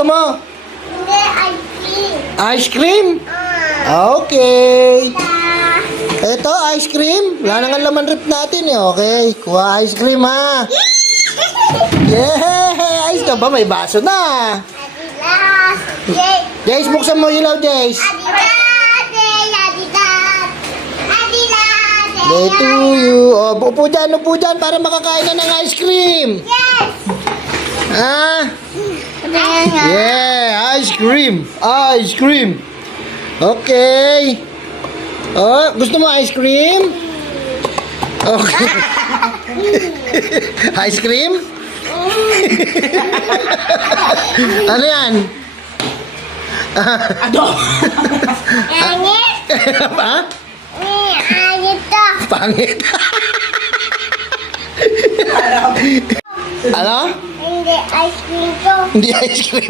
gusto mo? Hindi, ice cream. Ice cream? Okay. Ito, ice cream. Wala na nga laman rip natin eh. Okay, kuha ice cream ha. Yeah! Ayos ka ba? May baso na. Adidas. Yay. Jace, buksan mo ilaw, Jace. Adidas. Adidas. Day to you. O, upo dyan para makakain na ng ice cream. Yes. Ah? Ayan nga. Yeah, ice cream. Ice cream. Okay. Oh, gusto mo ice cream? Okay. Ice cream? Ano yan? Angit. Ha? Angit to. Pangit. Ano? Hindi, ice cream to. Hindi ice cream